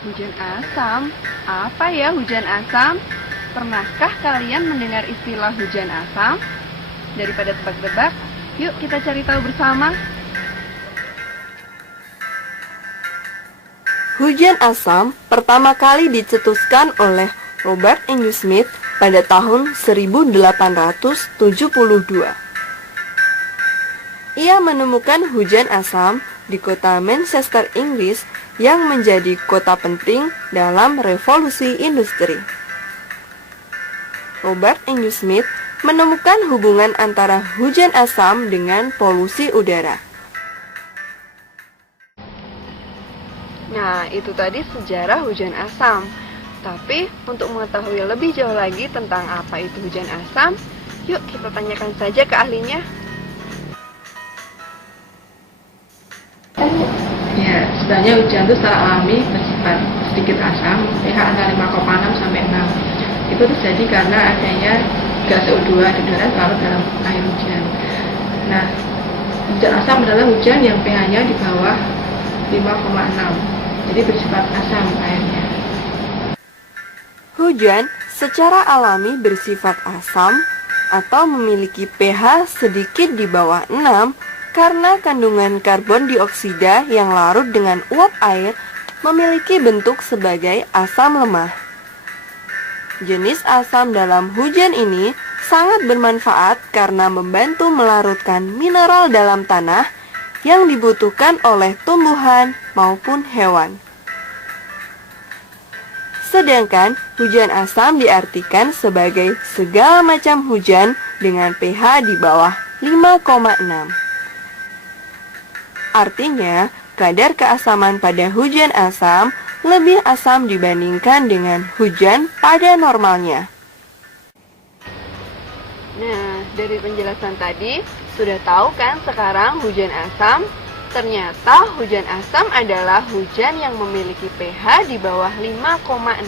Hujan asam? Apa ya hujan asam? Pernahkah kalian mendengar istilah hujan asam? Daripada tebak-tebak, yuk kita cari tahu bersama. Hujan asam pertama kali dicetuskan oleh Robert Angus Smith pada tahun 1872. Ia menemukan hujan asam di kota Manchester, Inggris, yang menjadi kota penting dalam revolusi industri. Robert Angus Smith menemukan hubungan antara hujan asam dengan polusi udara. Nah, itu tadi sejarah hujan asam. Tapi, untuk mengetahui lebih jauh lagi tentang apa itu hujan asam, yuk kita tanyakan saja ke ahlinya. Ya, sebenarnya hujan itu secara alami bersifat sedikit asam, pH antara 5,6 sampai 6. Itu terjadi karena adanya gas CO2 di udara larut dalam air hujan. Nah, hujan asam adalah hujan yang pH-nya di bawah 5,6. Jadi bersifat asam airnya. Hujan secara alami bersifat asam atau memiliki pH sedikit di bawah 6 karena kandungan karbon dioksida yang larut dengan uap air memiliki bentuk sebagai asam lemah. Jenis asam dalam hujan ini sangat bermanfaat karena membantu melarutkan mineral dalam tanah yang dibutuhkan oleh tumbuhan maupun hewan. Sedangkan hujan asam diartikan sebagai segala macam hujan dengan pH di bawah 5,6. Artinya, kadar keasaman pada hujan asam lebih asam dibandingkan dengan hujan pada normalnya. Nah, dari penjelasan tadi, sudah tahu kan sekarang hujan asam? Ternyata hujan asam adalah hujan yang memiliki pH di bawah 5,6.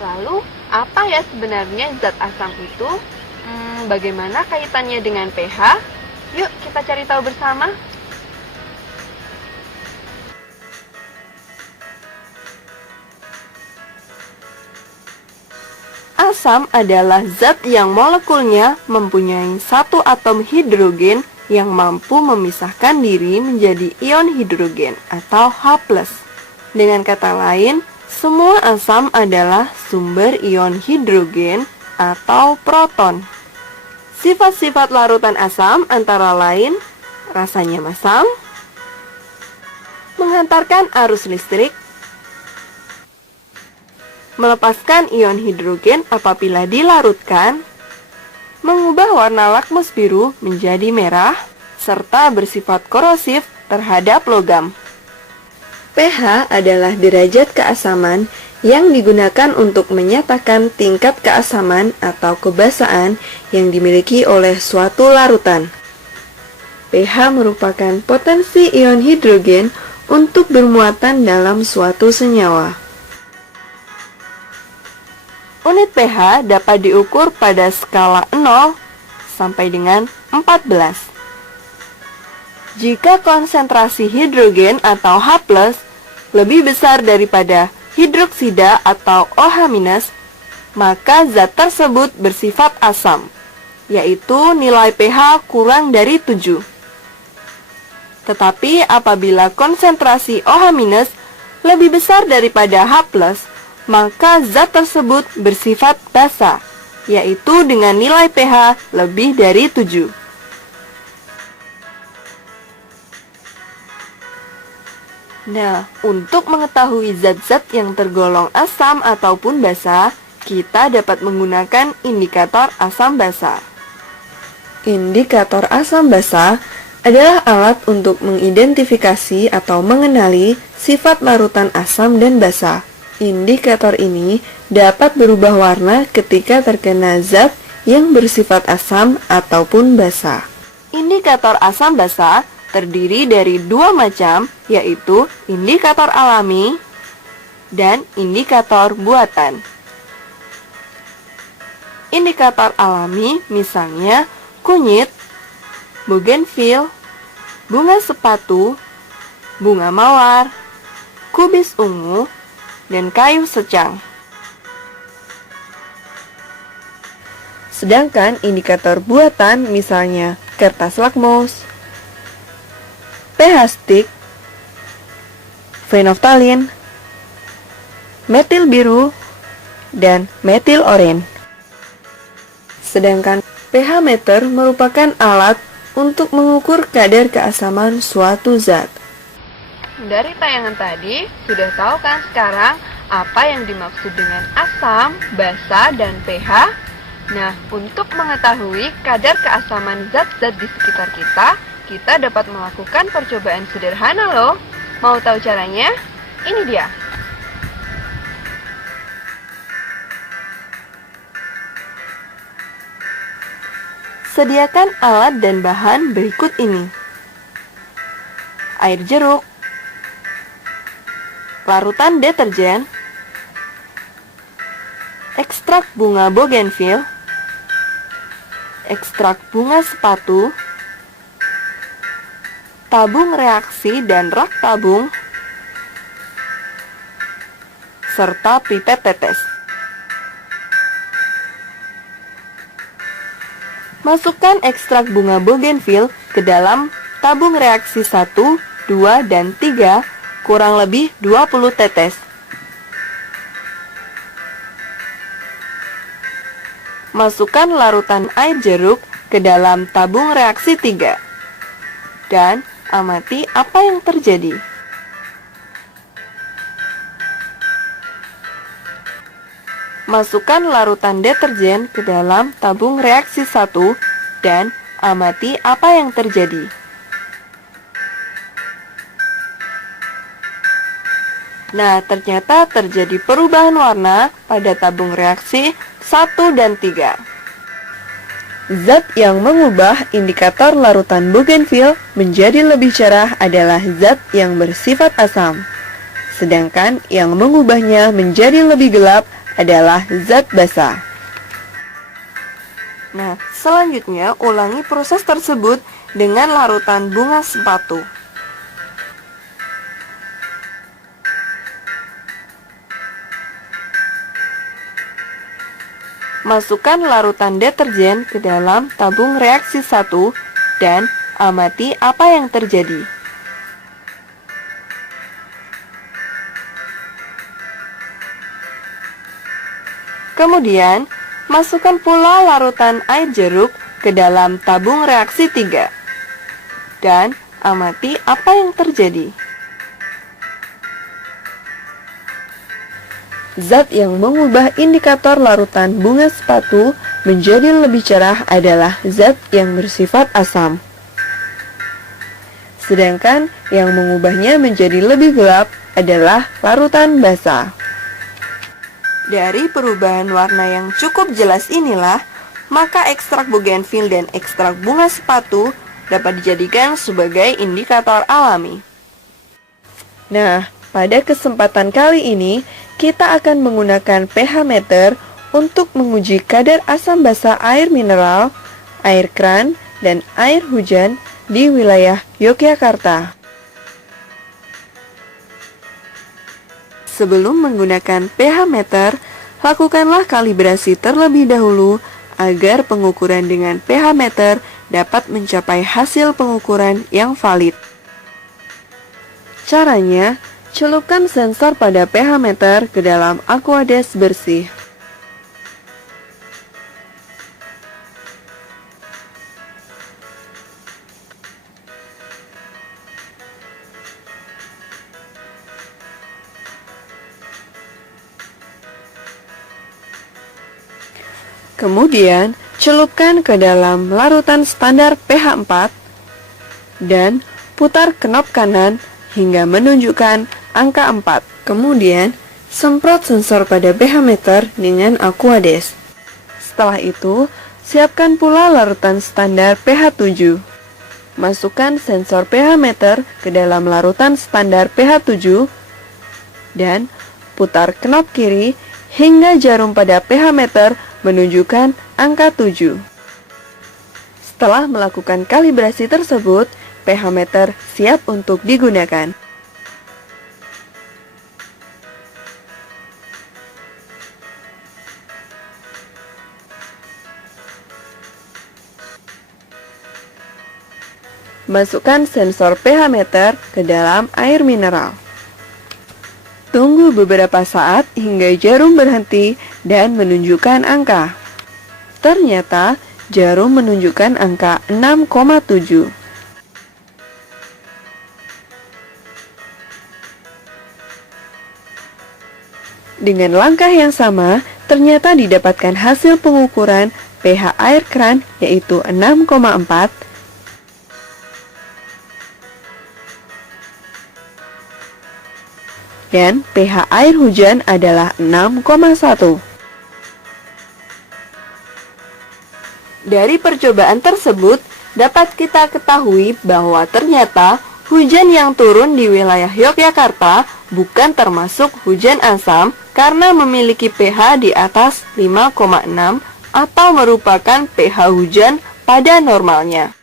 Lalu, apa ya sebenarnya zat asam itu? Bagaimana kaitannya dengan pH? Yuk kita cari tahu bersama. Asam adalah zat yang molekulnya mempunyai satu atom hidrogen yang mampu memisahkan diri menjadi ion hidrogen atau H+. Dengan kata lain, semua asam adalah sumber ion hidrogen atau proton. Sifat-sifat larutan asam antara lain rasanya masam, menghantarkan arus listrik, melepaskan ion hidrogen apabila dilarutkan, mengubah warna lakmus biru menjadi merah, serta bersifat korosif terhadap logam. pH adalah derajat keasaman yang digunakan untuk menyatakan tingkat keasaman atau kebasaan yang dimiliki oleh suatu larutan. pH merupakan potensi ion hidrogen untuk bermuatan dalam suatu senyawa. Unit pH dapat diukur pada skala 0 sampai dengan 14. Jika konsentrasi hidrogen atau H+ lebih besar daripada hidroksida atau OH-, maka zat tersebut bersifat asam, yaitu nilai pH kurang dari 7. Tetapi apabila konsentrasi OH- lebih besar daripada H+, maka zat tersebut bersifat basa, yaitu dengan nilai pH lebih dari 7. Nah, untuk mengetahui zat-zat yang tergolong asam ataupun basa, kita dapat menggunakan indikator asam basa. Indikator asam basa adalah alat untuk mengidentifikasi atau mengenali sifat larutan asam dan basa. Indikator ini dapat berubah warna ketika terkena zat yang bersifat asam ataupun basa. Indikator asam basa terdiri dari dua macam, yaitu indikator alami dan indikator buatan. Indikator alami misalnya kunyit, bougainville, bunga sepatu, bunga mawar, kubis ungu, dan kayu secang. Sedangkan indikator buatan misalnya kertas lakmus, pH stick, fenolftalin, metil biru, dan metil oren. Sedangkan pH meter merupakan alat untuk mengukur kadar keasaman suatu zat. Dari tayangan tadi, sudah tahu kan sekarang apa yang dimaksud dengan asam, basa, dan pH? Nah, untuk mengetahui kadar keasaman zat-zat di sekitar kita dapat melakukan percobaan sederhana loh. Mau tahu caranya? Ini dia. Sediakan alat dan bahan berikut ini. Air jeruk, larutan deterjen, ekstrak bunga bougainville, ekstrak bunga sepatu, tabung reaksi dan rak tabung, serta pipet tetes. Masukkan ekstrak bunga bougainville ke dalam tabung reaksi 1, 2, dan 3 kurang lebih 20 tetes. Masukkan larutan air jeruk ke dalam tabung reaksi 3 dan amati apa yang terjadi. Masukkan larutan deterjen ke dalam tabung reaksi 1 dan amati apa yang terjadi. Nah, ternyata terjadi perubahan warna pada tabung reaksi 1 dan 3. Zat yang mengubah indikator larutan bougainville menjadi lebih cerah adalah zat yang bersifat asam. Sedangkan yang mengubahnya menjadi lebih gelap adalah zat basa. Nah, selanjutnya ulangi proses tersebut dengan larutan bunga sepatu. Masukkan larutan deterjen ke dalam tabung reaksi 1 dan amati apa yang terjadi. Kemudian, masukkan pula larutan air jeruk ke dalam tabung reaksi 3 dan amati apa yang terjadi. Zat yang mengubah indikator larutan bunga sepatu menjadi lebih cerah adalah zat yang bersifat asam. Sedangkan yang mengubahnya menjadi lebih gelap adalah larutan basa. Dari perubahan warna yang cukup jelas inilah, maka ekstrak bougainville dan ekstrak bunga sepatu dapat dijadikan sebagai indikator alami. Nah, pada kesempatan kali ini, kita akan menggunakan pH meter untuk menguji kadar asam basa air mineral, air kran, dan air hujan di wilayah Yogyakarta. Sebelum menggunakan pH meter, lakukanlah kalibrasi terlebih dahulu agar pengukuran dengan pH meter dapat mencapai hasil pengukuran yang valid. Caranya, celupkan sensor pada pH meter ke dalam Aquades bersih. Kemudian, celupkan ke dalam larutan standar pH 4 dan putar knop kanan hingga menunjukkan angka 4. Kemudian, semprot sensor pada pH meter dengan Aquades. Setelah itu, siapkan pula larutan standar pH 7. Masukkan sensor pH meter ke dalam larutan standar pH 7 dan putar knop kiri hingga jarum pada pH meter menunjukkan angka 7. Setelah melakukan kalibrasi tersebut, pH meter siap untuk digunakan. Masukkan sensor pH meter ke dalam air mineral. Tunggu beberapa saat hingga jarum berhenti dan menunjukkan angka. Ternyata jarum menunjukkan angka 6,7. Dengan langkah yang sama, ternyata didapatkan hasil pengukuran pH air keran yaitu 6,4 dan pH air hujan adalah 6,1. Dari percobaan tersebut, dapat kita ketahui bahwa ternyata hujan yang turun di wilayah Yogyakarta bukan termasuk hujan asam karena memiliki pH di atas 5,6 atau merupakan pH hujan pada normalnya.